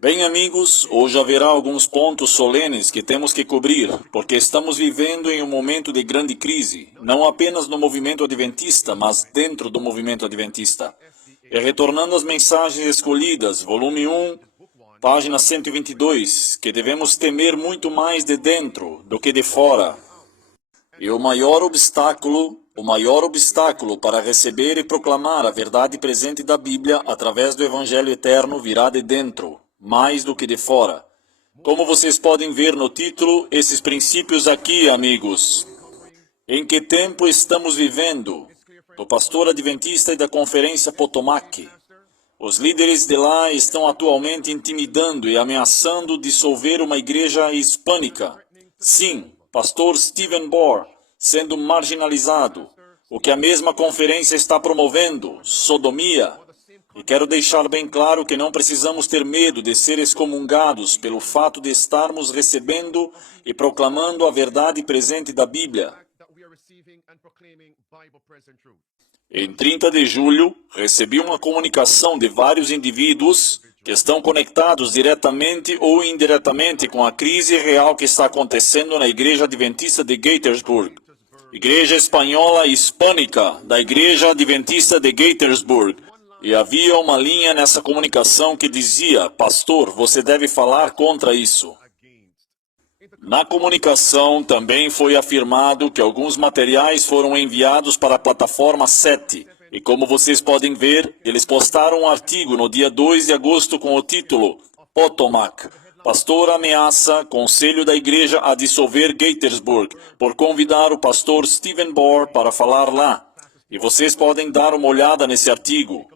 Bem, amigos, hoje haverá alguns pontos solenes que temos que cobrir, porque estamos vivendo em um momento de grande crise, não apenas no movimento adventista, mas dentro do movimento adventista. E retornando às mensagens escolhidas, volume 1, página 122, que devemos temer muito mais de dentro do que de fora. E o maior obstáculo para receber e proclamar a verdade presente da Bíblia através do Evangelho eterno virá de dentro, mais do que de fora. Como vocês podem ver no título, esses princípios aqui, amigos. Em que tempo estamos vivendo? Do pastor adventista e da conferência Potomac. Os líderes de lá estão atualmente intimidando e ameaçando dissolver uma igreja hispânica. Sim, pastor Stephen Bohr sendo marginalizado. O que a mesma conferência está promovendo, sodomia. E quero deixar bem claro que não precisamos ter medo de ser excomungados pelo fato de estarmos recebendo e proclamando a verdade presente da Bíblia. Em 30 de julho, recebi uma comunicação de vários indivíduos que estão conectados diretamente ou indiretamente com a crise real que está acontecendo na Igreja Adventista de Gaithersburg, Igreja Espanhola Hispânica da Igreja Adventista de Gaithersburg. E havia uma linha nessa comunicação que dizia: pastor, você deve falar contra isso. Na comunicação também foi afirmado que alguns materiais foram enviados para a plataforma 7. E como vocês podem ver, eles postaram um artigo no dia 2 de agosto com o título Potomac. Pastor ameaça Conselho da Igreja a dissolver Gaithersburg por convidar o pastor Stephen Bohr para falar lá. E vocês podem dar uma olhada nesse artigo.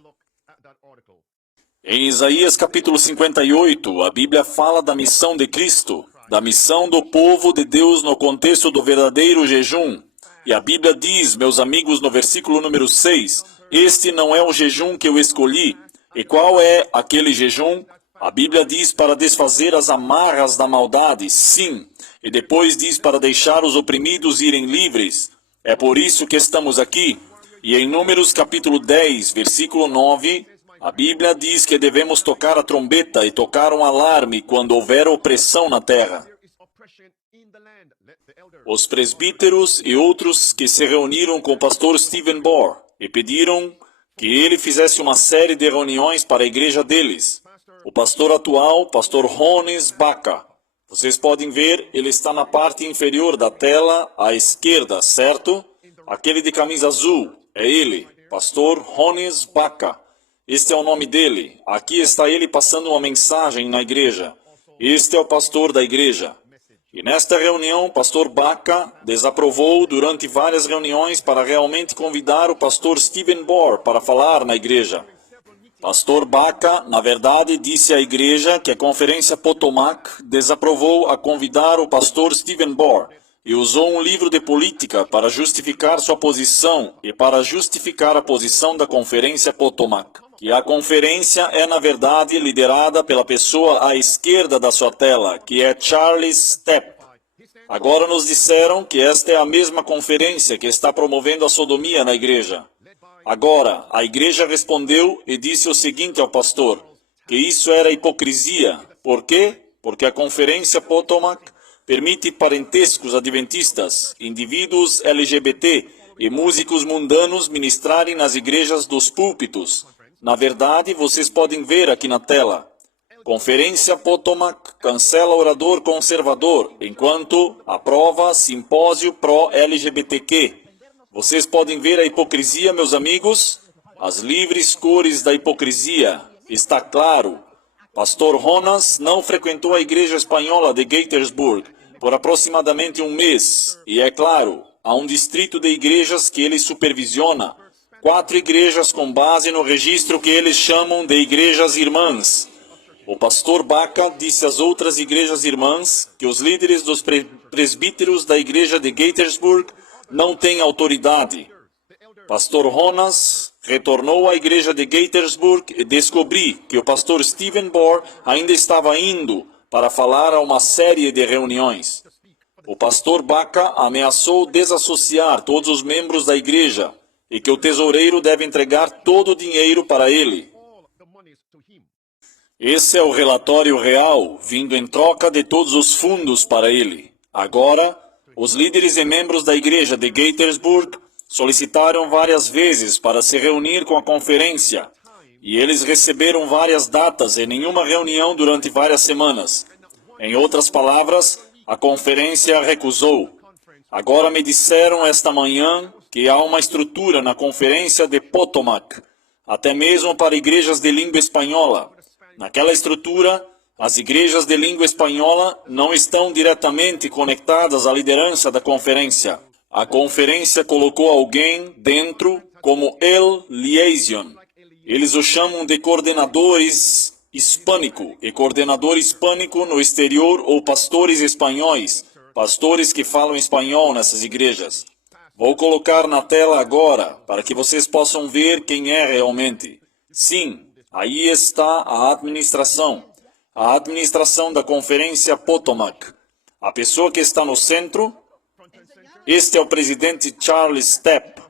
Em Isaías capítulo 58, a Bíblia fala da missão de Cristo, da missão do povo de Deus no contexto do verdadeiro jejum. E a Bíblia diz, meus amigos, no versículo número 6, este não é o jejum que eu escolhi. E qual é aquele jejum? A Bíblia diz para desfazer as amarras da maldade, sim. E depois diz para deixar os oprimidos irem livres. É por isso que estamos aqui. E em Números capítulo 10, versículo 9... a Bíblia diz que devemos tocar a trombeta e tocar um alarme quando houver opressão na terra. Os presbíteros e outros que se reuniram com o pastor Stephen Bohr e pediram que ele fizesse uma série de reuniões para a igreja deles. O pastor atual, pastor Rones Baca. Vocês podem ver, ele está na parte inferior da tela à esquerda, certo? Aquele de camisa azul, é ele, pastor Rones Baca. Este é o nome dele. Aqui está ele passando uma mensagem na igreja. Este é o pastor da igreja. E nesta reunião, o pastor Baca desaprovou durante várias reuniões para realmente convidar o pastor Stephen Bohr para falar na igreja. Pastor Baca, na verdade, disse à igreja que a conferência Potomac desaprovou a convidar o pastor Stephen Bohr e usou um livro de política para justificar sua posição e para justificar a posição da conferência Potomac. E a conferência é, na verdade, liderada pela pessoa à esquerda da sua tela, que é Charles Stepp. Agora nos disseram que esta é a mesma conferência que está promovendo a sodomia na igreja. Agora, a igreja respondeu e disse o seguinte ao pastor, que isso era hipocrisia. Por quê? Porque a conferência Potomac permite parentescos adventistas, indivíduos LGBT e músicos mundanos ministrarem nas igrejas dos púlpitos. Na verdade, vocês podem ver aqui na tela. Conferência Potomac cancela orador conservador, enquanto aprova simpósio pró-LGBTQ. Vocês podem ver a hipocrisia, meus amigos? As livres cores da hipocrisia. Está claro. Pastor Ronas não frequentou a igreja espanhola de Gaithersburg por aproximadamente um mês. E é claro, há um distrito de igrejas que ele supervisiona. 4 igrejas com base no registro que eles chamam de igrejas irmãs. O pastor Baca disse às outras igrejas irmãs que os líderes dos presbíteros da igreja de Gaithersburg não têm autoridade. Pastor Ronas retornou à igreja de Gaithersburg e descobri que o pastor Stephen Bohr ainda estava indo para falar a uma série de reuniões. O pastor Baca ameaçou desassociar todos os membros da igreja e que o tesoureiro deve entregar todo o dinheiro para ele. Esse é o relatório real, vindo em troca de todos os fundos para ele. Agora, os líderes e membros da igreja de Gaithersburg solicitaram várias vezes para se reunir com a conferência, e eles receberam várias datas e nenhuma reunião durante várias semanas. Em outras palavras, a conferência recusou. Agora me disseram esta manhã que há uma estrutura na conferência de Potomac, até mesmo para igrejas de língua espanhola. Naquela estrutura, as igrejas de língua espanhola não estão diretamente conectadas à liderança da conferência. A conferência colocou alguém dentro como El Liaison. Eles o chamam de coordenadores hispânico e coordenador hispânico no exterior ou pastores espanhóis, pastores que falam espanhol nessas igrejas. Vou colocar na tela agora para que vocês possam ver quem é realmente. Sim, aí está a administração da conferência Potomac. A pessoa que está no centro, este é o presidente Charles Stepp,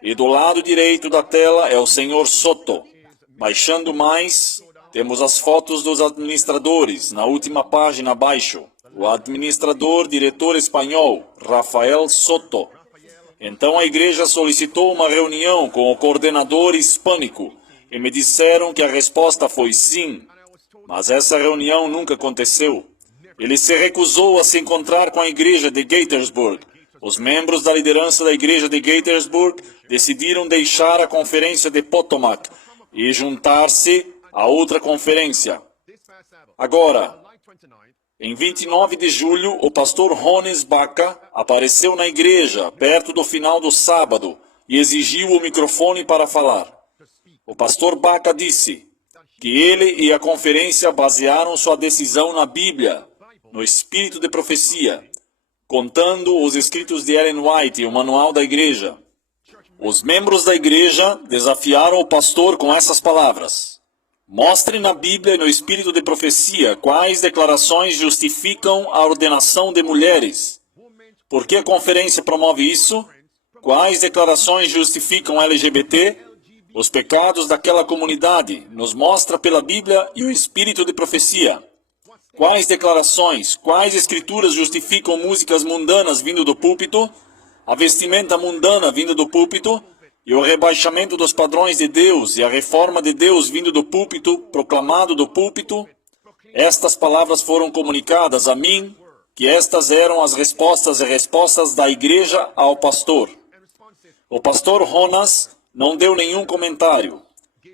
e do lado direito da tela é o senhor Soto. Baixando mais, temos as fotos dos administradores, na última página abaixo. O administrador diretor espanhol, Rafael Soto. Então a igreja solicitou uma reunião com o coordenador hispânico, e me disseram que a resposta foi sim. Mas essa reunião nunca aconteceu. Ele se recusou a se encontrar com a igreja de Gaithersburg. Os membros da liderança da igreja de Gaithersburg decidiram deixar a conferência de Potomac e juntar-se a outra conferência. Agora, em 29 de julho, o pastor Jones Baca apareceu na igreja perto do final do sábado e exigiu o microfone para falar. O pastor Baca disse que ele e a conferência basearam sua decisão na Bíblia, no espírito de profecia, contando os escritos de Ellen White e o manual da igreja. Os membros da igreja desafiaram o pastor com essas palavras: mostre na Bíblia e no espírito de profecia quais declarações justificam a ordenação de mulheres. Por que a conferência promove isso? Quais declarações justificam LGBT? Os pecados daquela comunidade nos mostra pela Bíblia e o espírito de profecia. Quais declarações, quais escrituras justificam músicas mundanas vindo do púlpito, a vestimenta mundana vindo do púlpito e o rebaixamento dos padrões de Deus e a reforma de Deus vindo do púlpito, proclamado do púlpito? Estas palavras foram comunicadas a mim, que estas eram as respostas e respostas da igreja ao pastor. O pastor Jonas não deu nenhum comentário.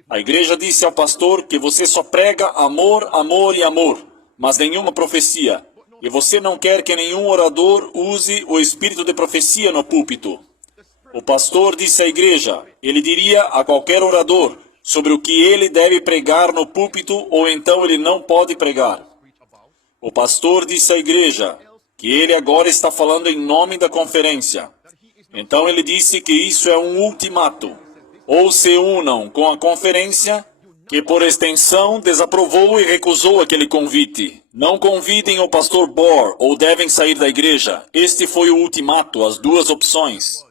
A igreja disse ao pastor que você só prega amor, amor e amor, mas nenhuma profecia. E você não quer que nenhum orador use o espírito de profecia no púlpito. O pastor disse à igreja, ele diria a qualquer orador sobre o que ele deve pregar no púlpito ou então ele não pode pregar. O pastor disse à igreja que ele agora está falando em nome da conferência. Então ele disse que isso é um ultimato. Ou se unam com a conferência, que por extensão desaprovou e recusou aquele convite. Não convidem o pastor Bohr ou devem sair da igreja. Este foi o ultimato, as duas opções.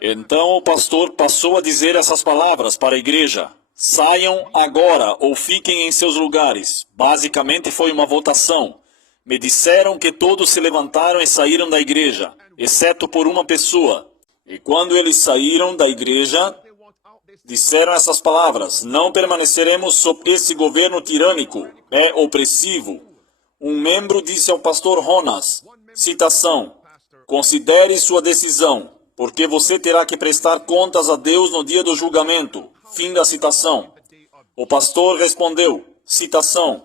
Então o pastor passou a dizer essas palavras para a igreja: saiam agora ou fiquem em seus lugares. Basicamente foi uma votação. Me disseram que todos se levantaram e saíram da igreja, exceto por uma pessoa. E quando eles saíram da igreja, disseram essas palavras: não permaneceremos sob esse governo tirânico, é opressivo. Um membro disse ao pastor Jonas, citação, considere sua decisão, porque você terá que prestar contas a Deus no dia do julgamento. Fim da citação. O pastor respondeu, citação,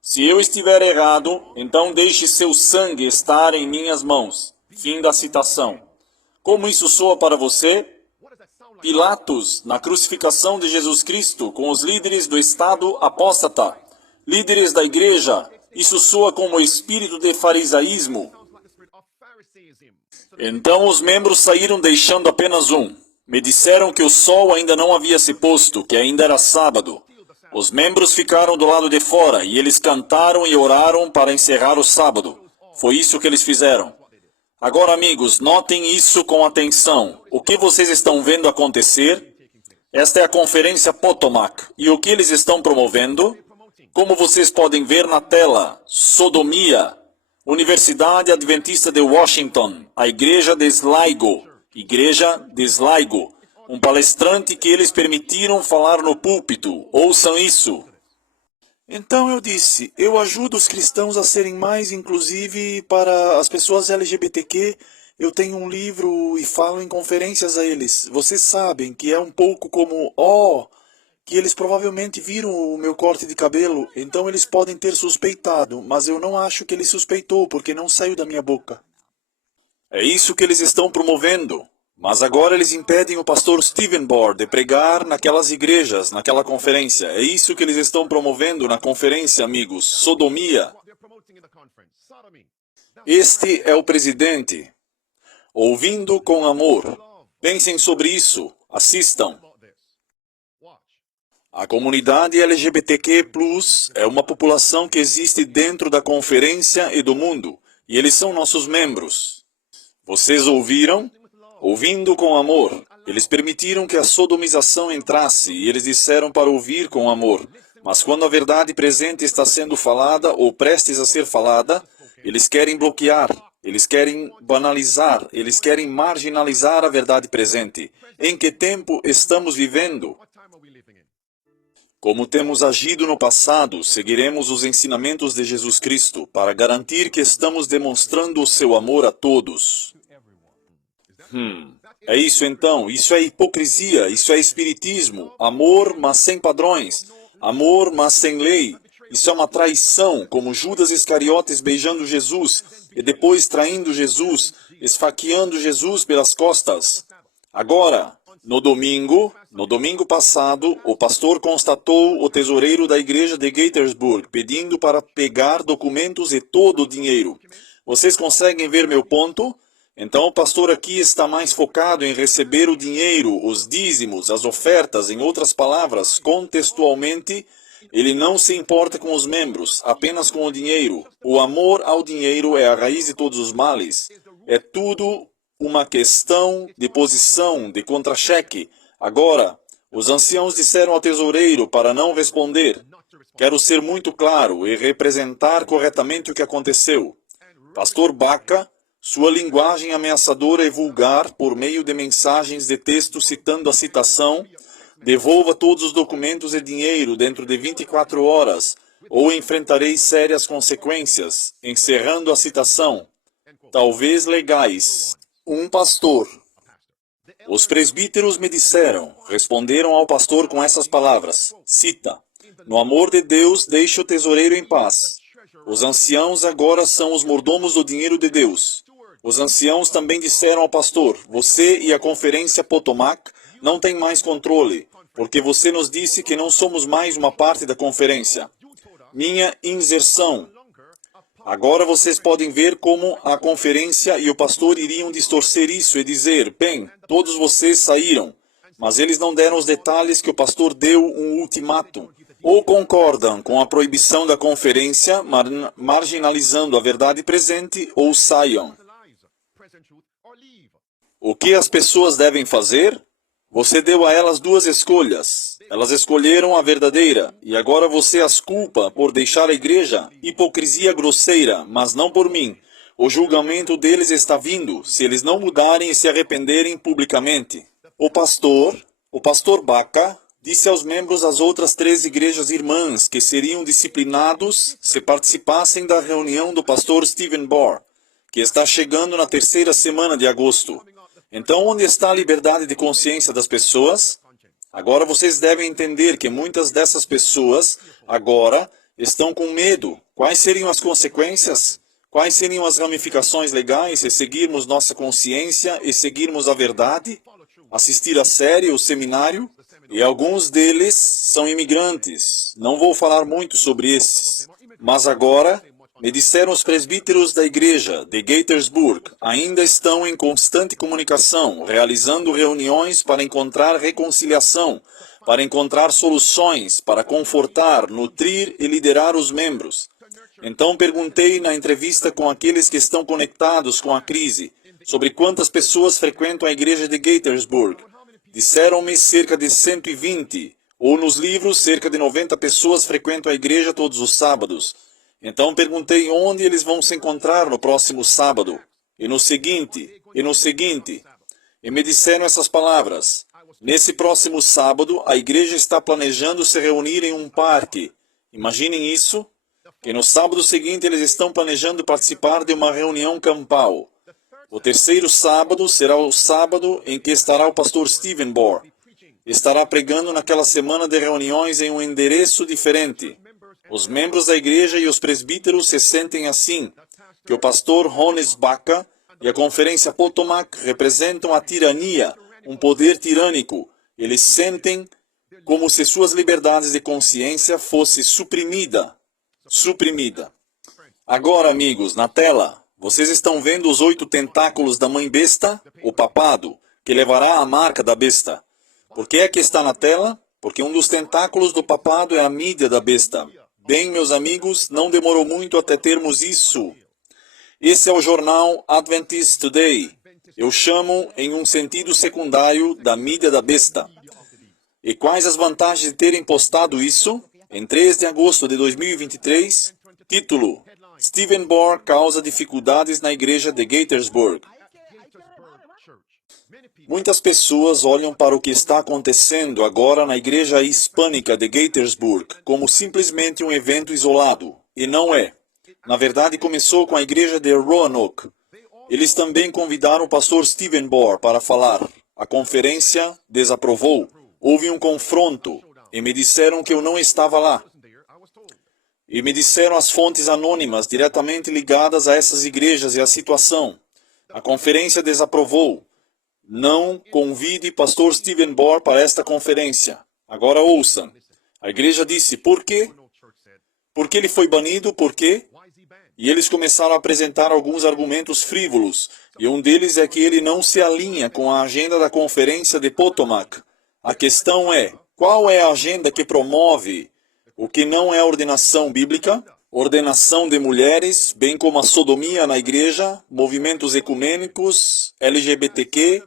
se eu estiver errado, então deixe seu sangue estar em minhas mãos. Fim da citação. Como isso soa para você? Pilatos, na crucificação de Jesus Cristo, com os líderes do Estado apóstata, líderes da igreja, isso soa como o espírito de farisaísmo. Então os membros saíram deixando apenas um. Me disseram que o sol ainda não havia se posto, que ainda era sábado. Os membros ficaram do lado de fora e eles cantaram e oraram para encerrar o sábado. Foi isso que eles fizeram. Agora, amigos, notem isso com atenção. O que vocês estão vendo acontecer? Esta é a Conferência Potomac. E o que eles estão promovendo? Como vocês podem ver na tela, sodomia. Universidade Adventista de Washington, a Igreja de Sligo. Igreja de Sligo. Um palestrante que eles permitiram falar no púlpito. Ouçam isso. Então eu disse, eu ajudo os cristãos a serem mais, inclusive para as pessoas LGBTQ. Eu tenho um livro e falo em conferências a eles. Vocês sabem que é um pouco como, que eles provavelmente viram o meu corte de cabelo, então eles podem ter suspeitado, mas eu não acho que ele suspeitou, porque não saiu da minha boca. É isso que eles estão promovendo. Mas agora eles impedem o pastor Stephen Bohr de pregar naquelas igrejas, naquela conferência. É isso que eles estão promovendo na conferência, amigos. Sodomia. Este é o presidente. Ouvindo com amor. Pensem sobre isso. Assistam. A comunidade LGBTQ+, é uma população que existe dentro da conferência e do mundo. E eles são nossos membros. Vocês ouviram? Ouvindo com amor. Eles permitiram que a sodomização entrasse e eles disseram para ouvir com amor. Mas quando a verdade presente está sendo falada ou prestes a ser falada, eles querem bloquear, eles querem banalizar, eles querem marginalizar a verdade presente. Em que tempo estamos vivendo? Como temos agido no passado, seguiremos os ensinamentos de Jesus Cristo para garantir que estamos demonstrando o seu amor a todos. É isso então, isso é hipocrisia, isso é espiritismo, amor, mas sem padrões, amor, mas sem lei. Isso é uma traição, como Judas Iscariotes beijando Jesus e depois traindo Jesus, esfaqueando Jesus pelas costas. Agora, no domingo passado, o pastor constatou o tesoureiro da igreja de Gaithersburg pedindo para pegar documentos e todo o dinheiro. Vocês conseguem ver meu ponto? Então o pastor aqui está mais focado em receber o dinheiro, os dízimos, as ofertas, em outras palavras, contextualmente, ele não se importa com os membros, apenas com o dinheiro. O amor ao dinheiro é a raiz de todos os males. É tudo uma questão de posição, de contra-cheque. Agora, os anciãos disseram ao tesoureiro para não responder. Quero ser muito claro e representar corretamente o que aconteceu. Pastor Baca, sua linguagem ameaçadora e vulgar, por meio de mensagens de texto citando a citação, devolva todos os documentos e dinheiro dentro de 24 horas, ou enfrentarei sérias consequências, encerrando a citação, talvez legais. Um pastor. Os presbíteros me disseram, responderam ao pastor com essas palavras, cita, no amor de Deus, deixe o tesoureiro em paz. Os anciãos agora são os mordomos do dinheiro de Deus. Os anciãos também disseram ao pastor, você e a conferência Potomac não têm mais controle, porque você nos disse que não somos mais uma parte da conferência. Minha inserção. Agora vocês podem ver como a conferência e o pastor iriam distorcer isso e dizer, bem, todos vocês saíram, mas eles não deram os detalhes que o pastor deu um ultimátum. Ou concordam com a proibição da conferência, marginalizando a verdade presente, ou saiam. O que as pessoas devem fazer? Você deu a elas duas escolhas. Elas escolheram a verdadeira, e agora você as culpa por deixar a igreja? Hipocrisia grosseira, mas não por mim. O julgamento deles está vindo, se eles não mudarem e se arrependerem publicamente. O pastor Baca, disse aos membros das outras 3 igrejas irmãs que seriam disciplinados se participassem da reunião do pastor Stephen Bohr, que está chegando na 3ª semana de agosto. Então, onde está a liberdade de consciência das pessoas? Agora vocês devem entender que muitas dessas pessoas, agora, estão com medo. Quais seriam as consequências? Quais seriam as ramificações legais se seguirmos nossa consciência e seguirmos a verdade? Assistir a série, o seminário? E alguns deles são imigrantes. Não vou falar muito sobre esses. Mas agora, me disseram os presbíteros da igreja de Gaithersburg, ainda estão em constante comunicação, realizando reuniões para encontrar reconciliação, para encontrar soluções, para confortar, nutrir e liderar os membros. Então perguntei na entrevista com aqueles que estão conectados com a crise, sobre quantas pessoas frequentam a igreja de Gaithersburg. Disseram-me cerca de 120, ou nos livros, cerca de 90 pessoas frequentam a igreja todos os sábados. Então perguntei onde eles vão se encontrar no próximo sábado. E no seguinte. E me disseram essas palavras. Nesse próximo sábado, a igreja está planejando se reunir em um parque. Imaginem isso. Que no sábado seguinte eles estão planejando participar de uma reunião campal. O terceiro sábado será o sábado em que estará o pastor Stephen Bohr. Estará pregando naquela semana de reuniões em um endereço diferente. Os membros da igreja e os presbíteros se sentem assim, que o pastor Honest Bacca e a conferência Potomac representam a tirania, um poder tirânico. Eles sentem como se suas liberdades de consciência fosse suprimida. Agora, amigos, na tela, vocês estão vendo os 8 tentáculos da mãe besta, o papado, que levará a marca da besta. Por que é que está na tela? Porque um dos tentáculos do papado é a mídia da besta. Bem, meus amigos, não demorou muito até termos isso. Esse é o jornal Adventist Today. Eu chamo, em um sentido secundário, da mídia da besta. E quais as vantagens de terem postado isso? Em 3 de agosto de 2023, título: Stephen Bohr causa dificuldades na igreja de Gaithersburg. Muitas pessoas olham para o que está acontecendo agora na igreja hispânica de Gaithersburg como simplesmente um evento isolado. E não é. Na verdade, começou com a igreja de Roanoke. Eles também convidaram o pastor Stephen Bohr para falar. A conferência desaprovou. Houve um confronto e me disseram que eu não estava lá. E me disseram as fontes anônimas diretamente ligadas a essas igrejas e a situação. A conferência desaprovou. Não convide pastor Stephen Bohr para esta conferência. Agora ouçam. A igreja disse, por quê? Porque ele foi banido, por quê? E eles começaram a apresentar alguns argumentos frívolos. E um deles é que ele não se alinha com a agenda da conferência de Potomac. A questão é, qual é a agenda que promove o que não é ordenação bíblica, ordenação de mulheres, bem como a sodomia na igreja, movimentos ecumênicos, LGBTQ?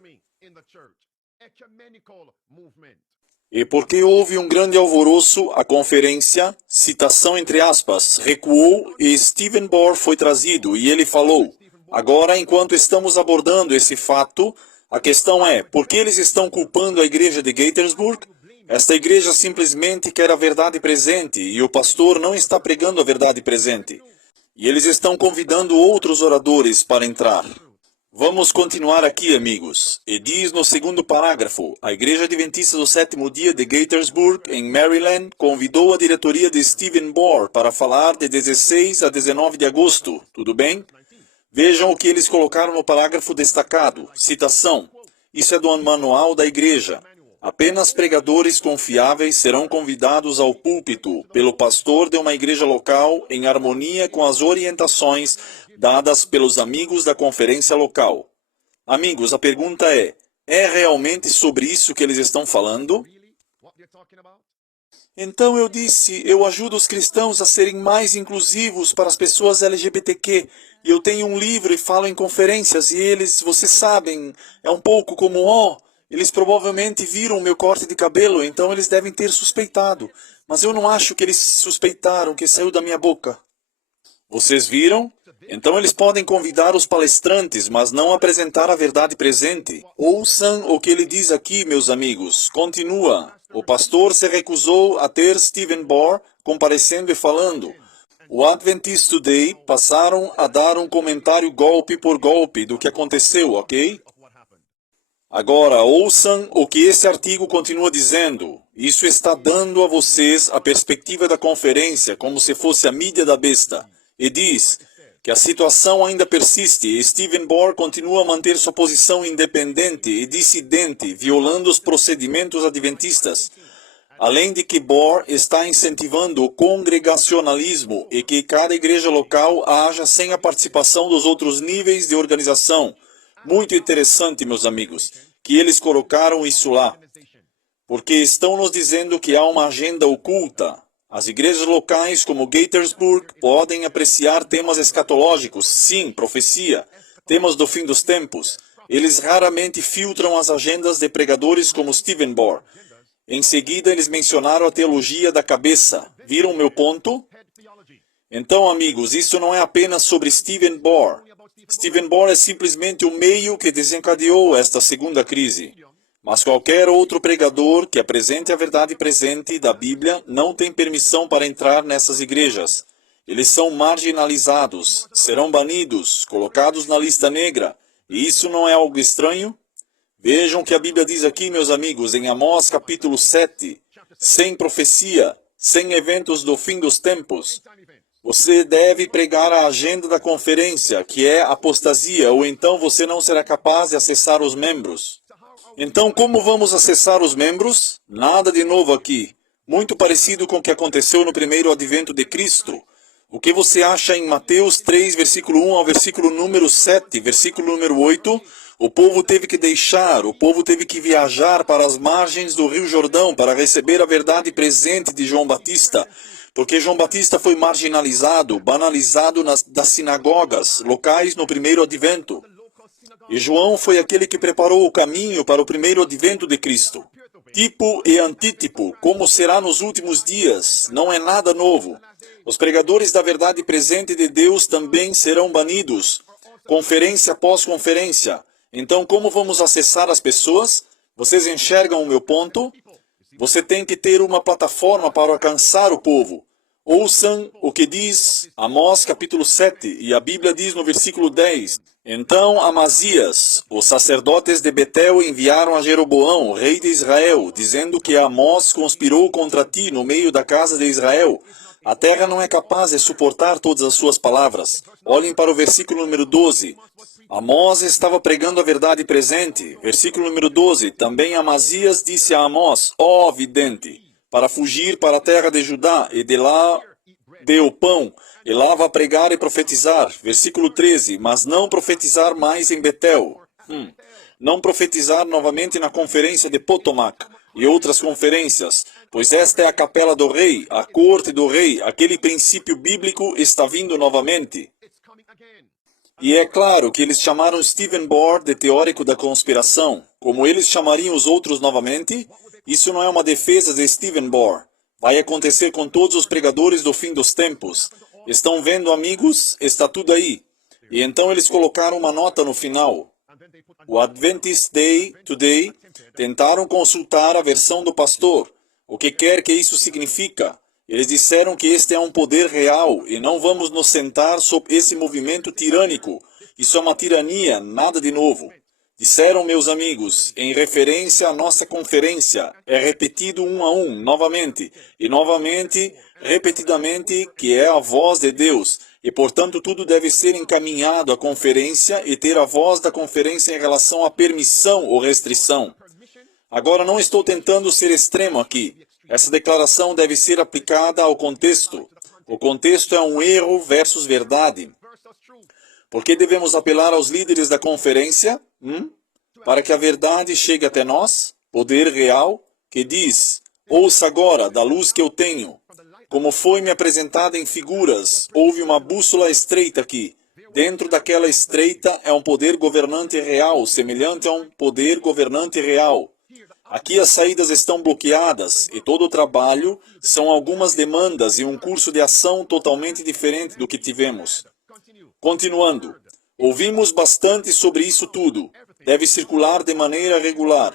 E porque houve um grande alvoroço, a conferência, citação entre aspas, recuou e Stephen Bohr foi trazido e ele falou. Agora, enquanto estamos abordando esse fato, a questão é, por que eles estão culpando a igreja de Gaithersburg? Esta igreja simplesmente quer a verdade presente e o pastor não está pregando a verdade presente. E eles estão convidando outros oradores para entrar. Vamos continuar aqui, amigos. E diz no segundo parágrafo, a Igreja Adventista do Sétimo Dia de Gaithersburg, em Maryland, convidou a diretoria de Stephen Bohr para falar de 16 a 19 de agosto. Tudo bem? Vejam o que eles colocaram no parágrafo destacado. Citação. Isso é do manual da igreja. Apenas pregadores confiáveis serão convidados ao púlpito pelo pastor de uma igreja local em harmonia com as orientações dadas pelos amigos da conferência local. Amigos, a pergunta é realmente sobre isso que eles estão falando? Então eu disse, eu ajudo os cristãos a serem mais inclusivos para as pessoas LGBTQ. E eu tenho um livro e falo em conferências e eles, vocês sabem, é um pouco como, eles provavelmente viram o meu corte de cabelo, então eles devem ter suspeitado. Mas eu não acho que eles suspeitaram que saiu da minha boca. Vocês viram? Então eles podem convidar os palestrantes, mas não apresentar a verdade presente. Ouçam o que ele diz aqui, meus amigos. Continua. O pastor se recusou a ter Stephen Bohr comparecendo e falando. O Adventist Today passaram a dar um comentário golpe por golpe do que aconteceu, ok? Agora, ouçam o que esse artigo continua dizendo. Isso está dando a vocês a perspectiva da conferência como se fosse a mídia da besta. E diz que a situação ainda persiste e Stephen Bohr continua a manter sua posição independente e dissidente, violando os procedimentos adventistas. Além de que Bohr está incentivando o congregacionalismo e que cada igreja local haja sem a participação dos outros níveis de organização. Muito interessante, meus amigos, que eles colocaram isso lá. Porque estão nos dizendo que há uma agenda oculta. As igrejas locais, como Gaithersburg, podem apreciar temas escatológicos, sim, profecia, temas do fim dos tempos. Eles raramente filtram as agendas de pregadores como Stephen Bohr. Em seguida, eles mencionaram a teologia da cabeça. Viram meu ponto? Então, amigos, isso não é apenas sobre Stephen Bohr. Stephen Bohr é simplesmente o meio que desencadeou esta segunda crise. Mas qualquer outro pregador que apresente a verdade presente da Bíblia não tem permissão para entrar nessas igrejas. Eles são marginalizados, serão banidos, colocados na lista negra. E isso não é algo estranho? Vejam o que a Bíblia diz aqui, meus amigos, em Amós capítulo 7. Sem profecia, sem eventos do fim dos tempos. Você deve pregar a agenda da conferência, que é apostasia, ou então você não será capaz de acessar os membros. Então, como vamos acessar os membros? Nada de novo aqui. Muito parecido com o que aconteceu no primeiro advento de Cristo. O que você acha em Mateus 3, versículo 1 ao versículo número 7, versículo número 8? O povo teve que deixar, o povo teve que viajar para as margens do Rio Jordão para receber a verdade presente de João Batista, porque João Batista foi marginalizado, banalizado das sinagogas locais no primeiro advento. E João foi aquele que preparou o caminho para o primeiro advento de Cristo. Tipo e antítipo, como será nos últimos dias, não é nada novo. Os pregadores da verdade presente de Deus também serão banidos, conferência após conferência. Então, como vamos acessar as pessoas? Vocês enxergam o meu ponto? Você tem que ter uma plataforma para alcançar o povo. Ouçam o que diz Amós capítulo 7, e a Bíblia diz no versículo 10. Então Amazias, os sacerdotes de Betel enviaram a Jeroboão, rei de Israel, dizendo que Amós conspirou contra ti no meio da casa de Israel. A terra não é capaz de suportar todas as suas palavras. Olhem para o versículo número 12. Amós estava pregando a verdade presente. Versículo número 12. Também Amazias disse a Amós, ó vidente, para fugir para a terra de Judá, e de lá dê o pão, e lá vá pregar e profetizar. Versículo 13. Mas não profetizar mais em Betel. Não profetizar novamente na conferência de Potomac e outras conferências, pois esta é a capela do rei, a corte do rei. Aquele princípio bíblico está vindo novamente. E é claro que eles chamaram Stephen Bohr de teórico da conspiração. Como eles chamariam os outros novamente? Isso não é uma defesa de Stephen Bohr. Vai acontecer com todos os pregadores do fim dos tempos. Estão vendo, amigos? Está tudo aí. E então eles colocaram uma nota no final. O Adventist Day Today tentaram consultar a versão do pastor. O que quer que isso significa? Eles disseram que este é um poder real e não vamos nos sentar sob esse movimento tirânico. Isso é uma tirania, nada de novo. Disseram, meus amigos, em referência à nossa conferência, é repetido um a um, novamente, e novamente, repetidamente, que é a voz de Deus, e portanto tudo deve ser encaminhado à conferência e ter a voz da conferência em relação à permissão ou restrição. Agora, não estou tentando ser extremo aqui. Essa declaração deve ser aplicada ao contexto. O contexto é um erro versus verdade. Por que devemos apelar aos líderes da conferência? Para que a verdade chegue até nós? Poder real que diz, ouça agora da luz que eu tenho. Como foi me apresentada em figuras, houve uma bússola estreita aqui. Dentro daquela estreita é um poder governante real, semelhante a um poder governante real. Aqui as saídas estão bloqueadas e todo o trabalho são algumas demandas e um curso de ação totalmente diferente do que tivemos. Continuando, ouvimos bastante sobre isso tudo. Deve circular de maneira regular.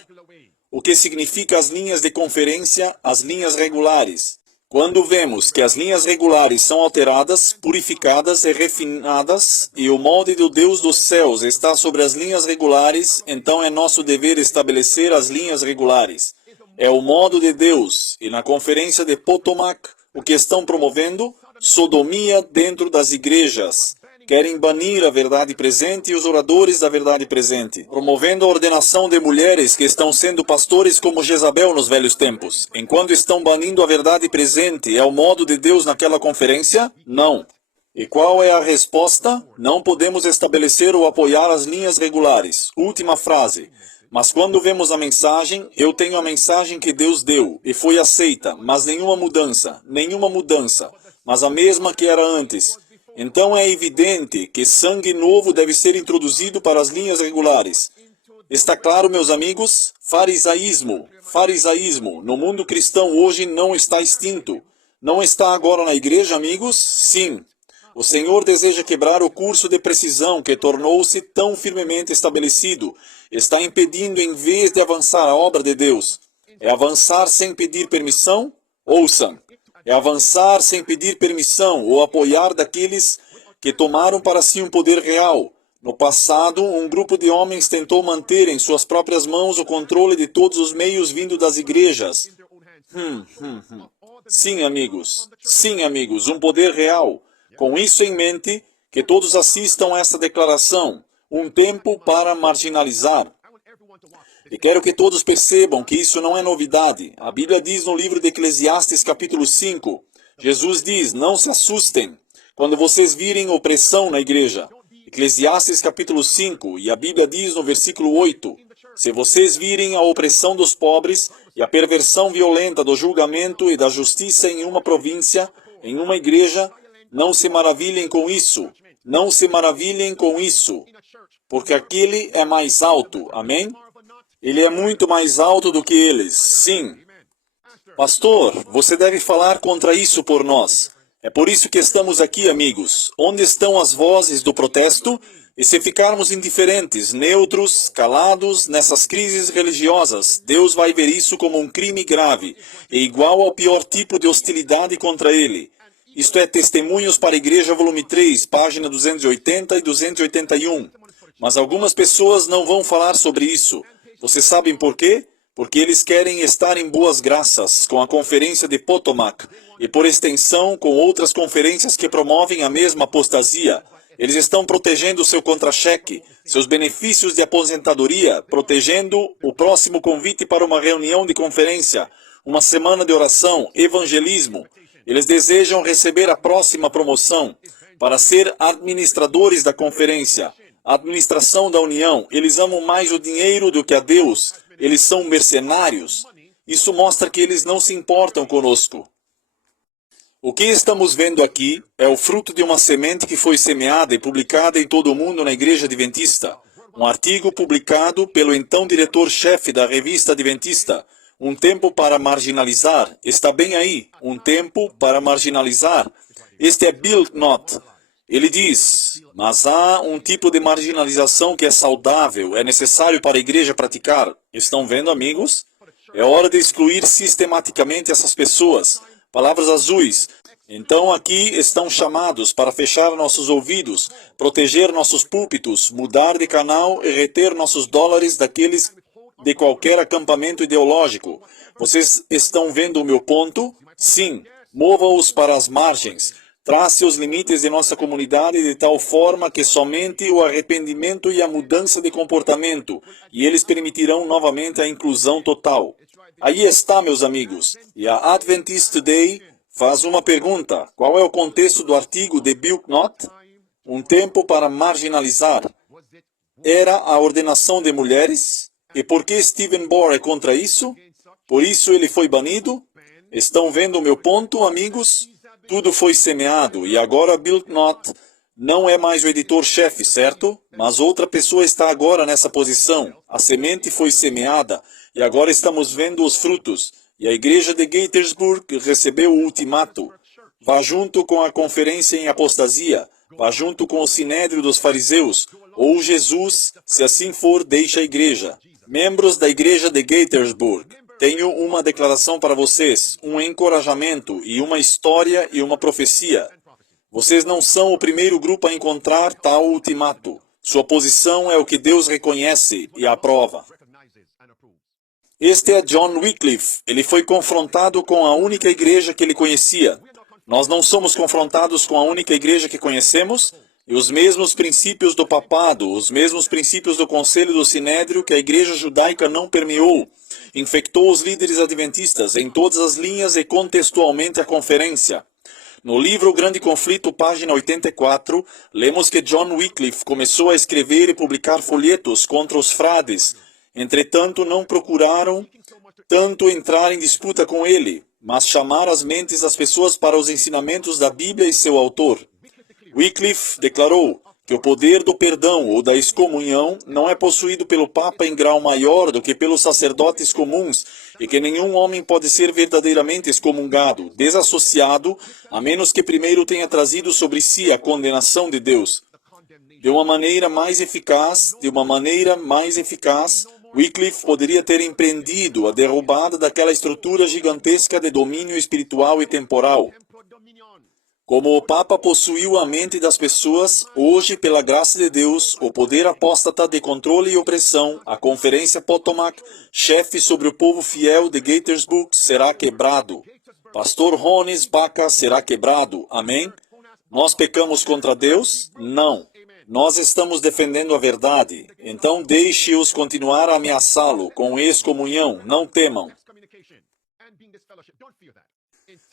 O que significa as linhas de conferência, as linhas regulares? Quando vemos que as linhas regulares são alteradas, purificadas e refinadas, e o molde do Deus dos céus está sobre as linhas regulares, então é nosso dever estabelecer as linhas regulares. É o modo de Deus, e na conferência de Potomac, o que estão promovendo? Sodomia dentro das igrejas. Querem banir a verdade presente e os oradores da verdade presente, promovendo a ordenação de mulheres que estão sendo pastores como Jezabel nos velhos tempos. Enquanto estão banindo a verdade presente, é o modo de Deus naquela conferência? Não. E qual é a resposta? Não podemos estabelecer ou apoiar as linhas regulares. Última frase. Mas quando vemos a mensagem, eu tenho a mensagem que Deus deu, e foi aceita, mas nenhuma mudança, mas a mesma que era antes. Então é evidente que sangue novo deve ser introduzido para as linhas regulares. Está claro, meus amigos? Farisaísmo. Farisaísmo no mundo cristão hoje não está extinto. Não está agora na igreja, amigos? Sim. O Senhor deseja quebrar o curso de precisão que tornou-se tão firmemente estabelecido. Está impedindo em vez de avançar a obra de Deus. É avançar sem pedir permissão? Ouçam. É avançar sem pedir permissão ou apoiar daqueles que tomaram para si um poder real. No passado, um grupo de homens tentou manter em suas próprias mãos o controle de todos os meios vindo das igrejas. Sim, amigos. Sim, amigos, um poder real. Com isso em mente, que todos assistam a esta declaração. Um tempo para marginalizar. E quero que todos percebam que isso não é novidade. A Bíblia diz no livro de Eclesiastes, capítulo 5, Jesus diz, não se assustem quando vocês virem opressão na igreja. Eclesiastes, capítulo 5, e a Bíblia diz no versículo 8, se vocês virem a opressão dos pobres e a perversão violenta do julgamento e da justiça em uma província, em uma igreja, não se maravilhem com isso. Não se maravilhem com isso, porque aquele é mais alto. Amém? Ele é muito mais alto do que eles. Sim. Pastor, você deve falar contra isso por nós. É por isso que estamos aqui, amigos. Onde estão as vozes do protesto? E se ficarmos indiferentes, neutros, calados nessas crises religiosas, Deus vai ver isso como um crime grave e igual ao pior tipo de hostilidade contra ele. Isto é Testemunhos para a Igreja, volume 3, página 280 e 281. Mas algumas pessoas não vão falar sobre isso. Vocês sabem por quê? Porque eles querem estar em boas graças com a conferência de Potomac e, por extensão, com outras conferências que promovem a mesma apostasia. Eles estão protegendo seu contra-cheque, seus benefícios de aposentadoria, protegendo o próximo convite para uma reunião de conferência, uma semana de oração, evangelismo. Eles desejam receber a próxima promoção para ser administradores da conferência, a administração da união. Eles amam mais o dinheiro do que a Deus. Eles são mercenários. Isso mostra que eles não se importam conosco. O que estamos vendo aqui é o fruto de uma semente que foi semeada e publicada em todo o mundo na Igreja Adventista. Um artigo publicado pelo então diretor-chefe da revista Adventista. Um tempo para marginalizar. Está bem aí. Um tempo para marginalizar. Este é Bill Knott. Ele diz, mas há um tipo de marginalização que é saudável, é necessário para a igreja praticar. Estão vendo, amigos? É hora de excluir sistematicamente essas pessoas. Palavras azuis. Então aqui estão chamados para fechar nossos ouvidos, proteger nossos púlpitos, mudar de canal e reter nossos dólares daqueles de qualquer acampamento ideológico. Vocês estão vendo o meu ponto? Sim. Mova-os para as margens. Trace os limites de nossa comunidade de tal forma que somente o arrependimento e a mudança de comportamento, e eles permitirão novamente a inclusão total. Aí está, meus amigos. E a Adventist Today faz uma pergunta. Qual é o contexto do artigo de Bill Knott? Um tempo para marginalizar. Era a ordenação de mulheres? E por que Stephen Bohr é contra isso? Por isso ele foi banido? Estão vendo o meu ponto, amigos? Tudo foi semeado, e agora Bill Knott não é mais o editor-chefe, certo? Mas outra pessoa está agora nessa posição. A semente foi semeada, e agora estamos vendo os frutos. E a igreja de Gettysburg recebeu o ultimato. Vá junto com a conferência em apostasia. Vá junto com o sinédrio dos fariseus. Ou Jesus, se assim for, deixa a igreja. Membros da igreja de Gettysburg. Tenho uma declaração para vocês, um encorajamento e uma história e uma profecia. Vocês não são o primeiro grupo a encontrar tal ultimato. Sua posição é o que Deus reconhece e aprova. Este é John Wycliffe. Ele foi confrontado com a única igreja que ele conhecia. Nós não somos confrontados com a única igreja que conhecemos, e os mesmos princípios do papado, os mesmos princípios do conselho do sinédrio que a igreja judaica não permeou, infectou os líderes adventistas em todas as linhas e contextualmente a conferência. No livro O Grande Conflito, página 84, lemos que John Wycliffe começou a escrever e publicar folhetos contra os frades. Entretanto, não procuraram tanto entrar em disputa com ele, mas chamar as mentes das pessoas para os ensinamentos da Bíblia e seu autor. Wycliffe declarou, que o poder do perdão ou da excomunhão não é possuído pelo Papa em grau maior do que pelos sacerdotes comuns e que nenhum homem pode ser verdadeiramente excomungado, desassociado, a menos que primeiro tenha trazido sobre si a condenação de Deus. De uma maneira mais eficaz, Wycliffe poderia ter empreendido a derrubada daquela estrutura gigantesca de domínio espiritual e temporal. Como o Papa possuiu a mente das pessoas, hoje, pela graça de Deus, o poder apóstata de controle e opressão, a Conferência Potomac, chefe sobre o povo fiel de Gaithersburg, será quebrado. Pastor Rones Baca será quebrado. Amém? Nós pecamos contra Deus? Não. Nós estamos defendendo a verdade. Então deixe-os continuar a ameaçá-lo com excomunhão. Não temam.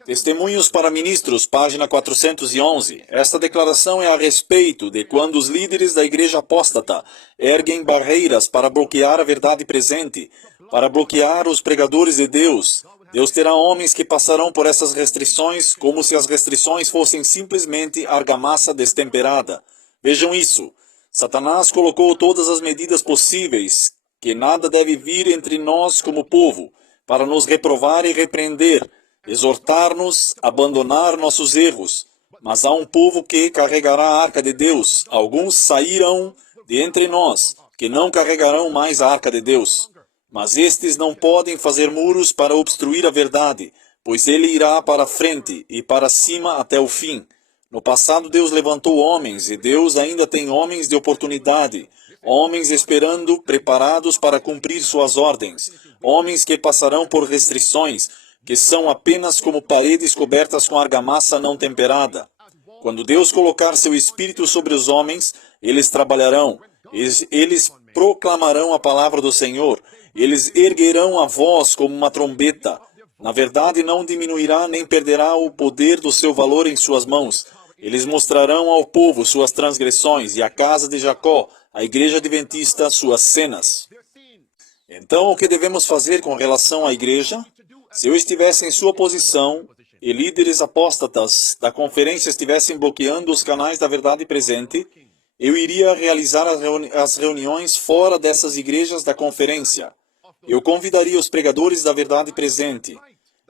Testemunhos para Ministros, página 411. Esta declaração é a respeito de quando os líderes da Igreja Apóstata erguem barreiras para bloquear a verdade presente, para bloquear os pregadores de Deus. Deus terá homens que passarão por essas restrições como se as restrições fossem simplesmente argamassa destemperada. Vejam isso. Satanás colocou todas as medidas possíveis, que nada deve vir entre nós como povo, para nos reprovar e repreender, exortar-nos a abandonar nossos erros. Mas há um povo que carregará a arca de Deus. Alguns sairão de entre nós, que não carregarão mais a arca de Deus. Mas estes não podem fazer muros para obstruir a verdade, pois ele irá para a frente e para cima até o fim. No passado Deus levantou homens, e Deus ainda tem homens de oportunidade, homens esperando, preparados para cumprir suas ordens, homens que passarão por restrições, que são apenas como paredes cobertas com argamassa não temperada. Quando Deus colocar seu Espírito sobre os homens, eles trabalharão, eles proclamarão a palavra do Senhor, eles erguerão a voz como uma trombeta. Na verdade, não diminuirá nem perderá o poder do seu valor em suas mãos. Eles mostrarão ao povo suas transgressões e à casa de Jacó, a igreja adventista, suas cenas. Então, o que devemos fazer com relação à igreja? Se eu estivesse em sua posição e líderes apóstatas da conferência estivessem bloqueando os canais da verdade presente, eu iria realizar as reuniões fora dessas igrejas da conferência. Eu convidaria os pregadores da verdade presente.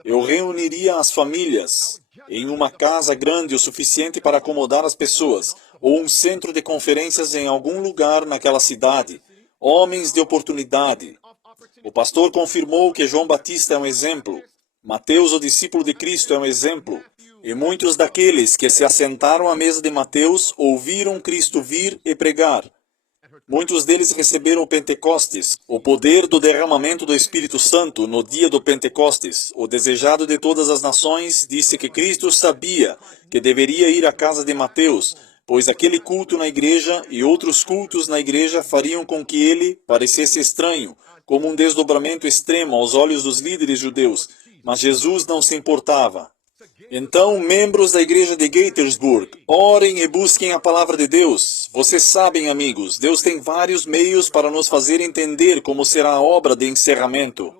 Eu reuniria as famílias em uma casa grande o suficiente para acomodar as pessoas, ou um centro de conferências em algum lugar naquela cidade. Homens de oportunidade. O pastor confirmou que João Batista é um exemplo. Mateus, o discípulo de Cristo, é um exemplo. E muitos daqueles que se assentaram à mesa de Mateus ouviram Cristo vir e pregar. Muitos deles receberam o Pentecostes, o poder do derramamento do Espírito Santo no dia do Pentecostes. O desejado de todas as nações disse que Cristo sabia que deveria ir à casa de Mateus, pois aquele culto na igreja e outros cultos na igreja fariam com que ele parecesse estranho, como um desdobramento extremo aos olhos dos líderes judeus. Mas Jesus não se importava. Então, membros da igreja de Gaithersburg, orem e busquem a palavra de Deus. Vocês sabem, amigos, Deus tem vários meios para nos fazer entender como será a obra de encerramento.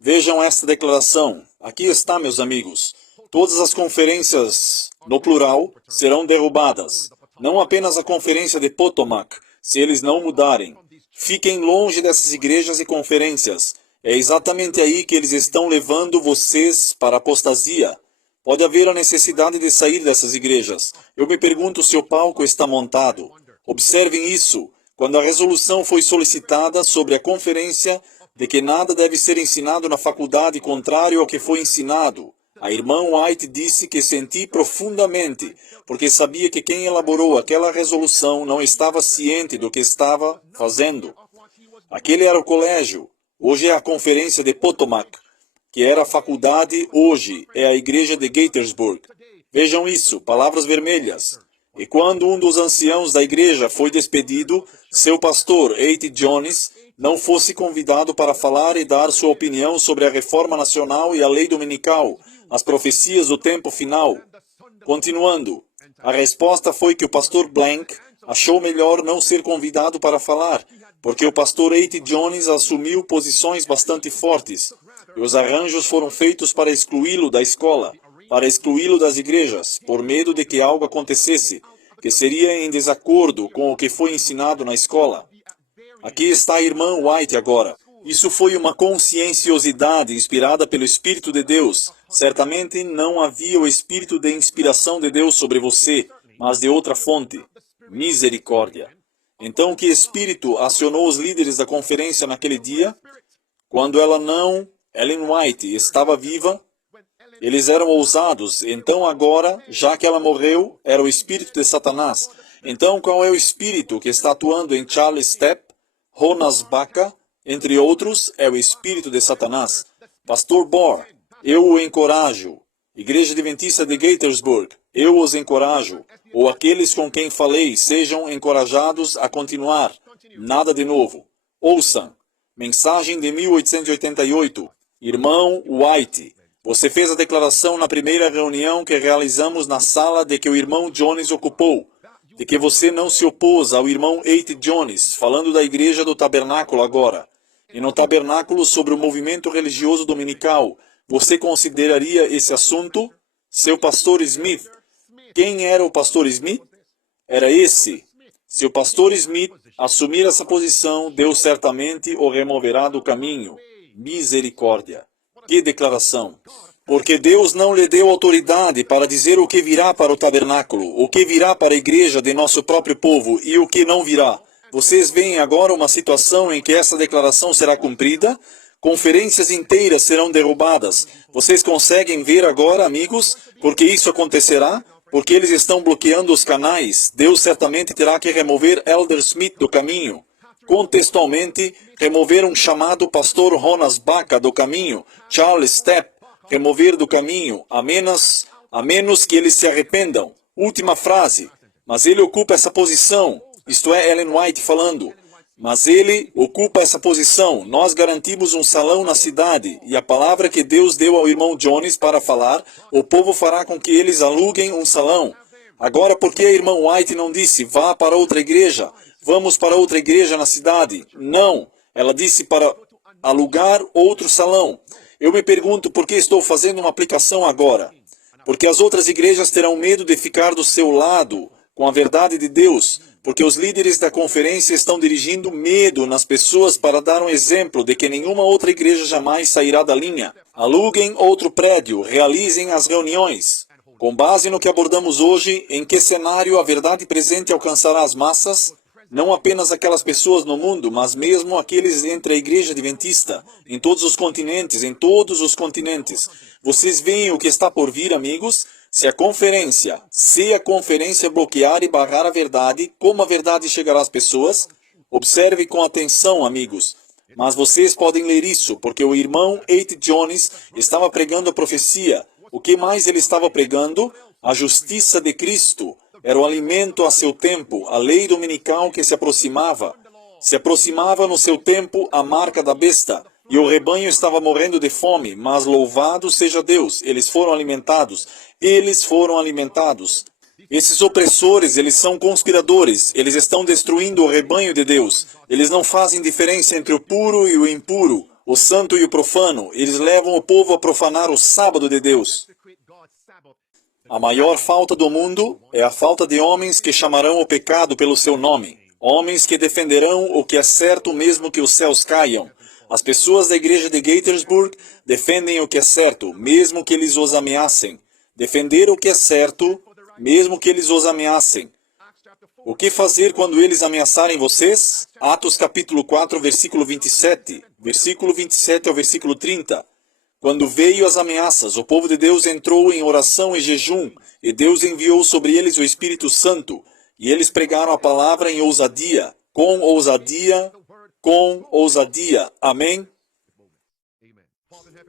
Vejam esta declaração. Aqui está, meus amigos. Todas as conferências, no plural, serão derrubadas. Não apenas a conferência de Potomac, se eles não mudarem. Fiquem longe dessas igrejas e conferências. É exatamente aí que eles estão levando vocês para a apostasia. Pode haver a necessidade de sair dessas igrejas. Eu me pergunto se o palco está montado. Observem isso. Quando a resolução foi solicitada sobre a conferência de que nada deve ser ensinado na faculdade contrário ao que foi ensinado, a irmã White disse que senti profundamente, porque sabia que quem elaborou aquela resolução não estava ciente do que estava fazendo. Aquele era o colégio. Hoje é a conferência de Potomac, que era a faculdade, hoje é a igreja de Gaithersburg. Vejam isso, palavras vermelhas. E quando um dos anciãos da igreja foi despedido, seu pastor, A.T. Jones, não fosse convidado para falar e dar sua opinião sobre a reforma nacional e a lei dominical, as profecias do tempo final. Continuando, a resposta foi que o pastor Blank achou melhor não ser convidado para falar, porque o pastor A.T. Jones assumiu posições bastante fortes, e os arranjos foram feitos para excluí-lo da escola, para excluí-lo das igrejas, por medo de que algo acontecesse, que seria em desacordo com o que foi ensinado na escola. Aqui está a irmã White agora. Isso foi uma conscienciosidade inspirada pelo Espírito de Deus. Certamente não havia o Espírito de inspiração de Deus sobre você, mas de outra fonte. Misericórdia. Então, que Espírito acionou os líderes da conferência naquele dia? Quando Ellen White, estava viva, eles eram ousados. Então agora, já que ela morreu, era o Espírito de Satanás. Então, qual é o Espírito que está atuando em Charles Stepp, Jonas Baca, entre outros, é o Espírito de Satanás. Pastor Bohr, eu o encorajo. Igreja Adventista de Gaithersburg, eu os encorajo. Ou aqueles com quem falei, sejam encorajados a continuar. Nada de novo. Ouçam. Mensagem de 1888. Irmão White, você fez a declaração na primeira reunião que realizamos na sala de que o irmão Jones ocupou, de que você não se opôs ao irmão A.T. Jones, falando da igreja do tabernáculo agora. E no tabernáculo sobre o movimento religioso dominical, você consideraria esse assunto? Seu pastor Smith. Quem era o pastor Smith? Era esse. Se o pastor Smith assumir essa posição, Deus certamente o removerá do caminho. Misericórdia. Que declaração! Porque Deus não lhe deu autoridade para dizer o que virá para o tabernáculo, o que virá para a igreja de nosso próprio povo e o que não virá. Vocês veem agora uma situação em que essa declaração será cumprida? Conferências inteiras serão derrubadas. Vocês conseguem ver agora, amigos, porque isso acontecerá? Porque eles estão bloqueando os canais. Deus certamente terá que remover Elder Smith do caminho. Contextualmente, remover um chamado pastor Jonas Baca do caminho, Charles Stepp, remover do caminho, a menos que eles se arrependam. Última frase. Mas ele ocupa essa posição. Isto é Ellen White falando. Mas ele ocupa essa posição. Nós garantimos um salão na cidade. E a palavra que Deus deu ao irmão Jones para falar, o povo fará com que eles aluguem um salão. Agora, por que a irmã White não disse, vá para outra igreja? Vamos para outra igreja na cidade? Não. Ela disse para alugar outro salão. Eu me pergunto por que estou fazendo uma aplicação agora. Porque as outras igrejas terão medo de ficar do seu lado com a verdade de Deus. Porque os líderes da conferência estão dirigindo medo nas pessoas para dar um exemplo de que nenhuma outra igreja jamais sairá da linha. Aluguem outro prédio, realizem as reuniões. Com base no que abordamos hoje, em que cenário a verdade presente alcançará as massas? Não apenas aquelas pessoas no mundo, mas mesmo aqueles entre a igreja adventista, em todos os continentes, em todos os continentes. Vocês veem o que está por vir, amigos? Se a conferência bloquear e barrar a verdade, como a verdade chegará às pessoas? Observe com atenção, amigos. Mas vocês podem ler isso, porque o irmão A.T. Jones estava pregando a profecia. O que mais ele estava pregando? A justiça de Cristo. Era o alimento a seu tempo, a lei dominical que se aproximava. Se aproximava no seu tempo a marca da besta. E o rebanho estava morrendo de fome, mas louvado seja Deus, eles foram alimentados. Eles foram alimentados. Esses opressores, eles são conspiradores, eles estão destruindo o rebanho de Deus. Eles não fazem diferença entre o puro e o impuro, o santo e o profano. Eles levam o povo a profanar o sábado de Deus. A maior falta do mundo é a falta de homens que chamarão o pecado pelo seu nome. Homens que defenderão o que é certo mesmo que os céus caiam. As pessoas da igreja de Gaithersburg defendem o que é certo, mesmo que eles os ameacem. Defender o que é certo, mesmo que eles os ameacem. O que fazer quando eles ameaçarem vocês? Atos capítulo 4, versículo 27. Versículo 27 ao versículo 30. Quando veio as ameaças, o povo de Deus entrou em oração e jejum, e Deus enviou sobre eles o Espírito Santo, e eles pregaram a palavra em ousadia, com ousadia, com ousadia. Amém?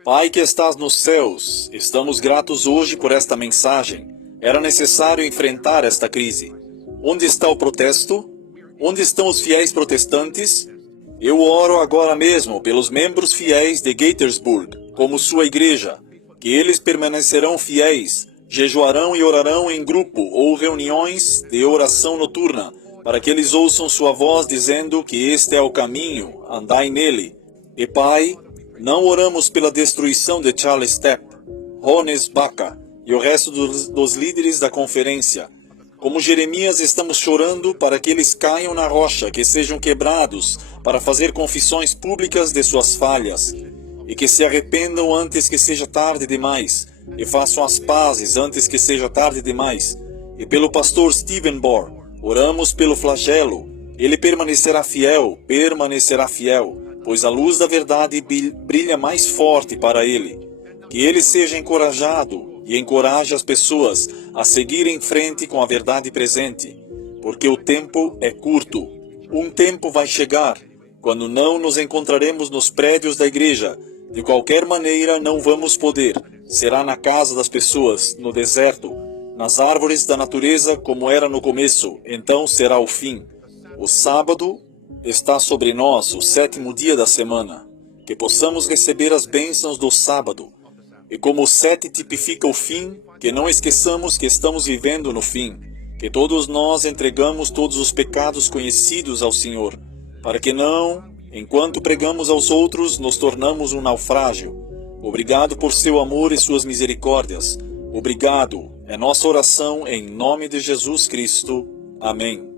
Pai que estás nos céus, estamos gratos hoje por esta mensagem. Era necessário enfrentar esta crise. Onde está o protesto? Onde estão os fiéis protestantes? Eu oro agora mesmo pelos membros fiéis de Gaithersburg, como sua igreja, que eles permanecerão fiéis, jejuarão e orarão em grupo ou reuniões de oração noturna, para que eles ouçam sua voz dizendo que este é o caminho, andai nele. E Pai, não oramos pela destruição de Charles Stepp, Jonas Baca e o resto dos líderes da conferência. Como Jeremias, estamos chorando para que eles caiam na rocha, que sejam quebrados, para fazer confissões públicas de suas falhas, e que se arrependam antes que seja tarde demais, e façam as pazes antes que seja tarde demais. E pelo pastor Stephen-Bor, oramos pelo flagelo. Ele permanecerá fiel, pois a luz da verdade brilha mais forte para ele. Que ele seja encorajado e encoraje as pessoas a seguir em frente com a verdade presente, porque o tempo é curto. Um tempo vai chegar, quando não nos encontraremos nos prédios da igreja. De qualquer maneira, não vamos poder. Será na casa das pessoas, no deserto, nas árvores da natureza, como era no começo. Então será o fim. O sábado está sobre nós, o 7º dia da semana. Que possamos receber as bênçãos do sábado. E como o 7 tipifica o fim, que não esqueçamos que estamos vivendo no fim. Que todos nós entregamos todos os pecados conhecidos ao Senhor, para que não, enquanto pregamos aos outros, nos tornamos um naufrágio. Obrigado por seu amor e suas misericórdias. Obrigado. É nossa oração em nome de Jesus Cristo. Amém.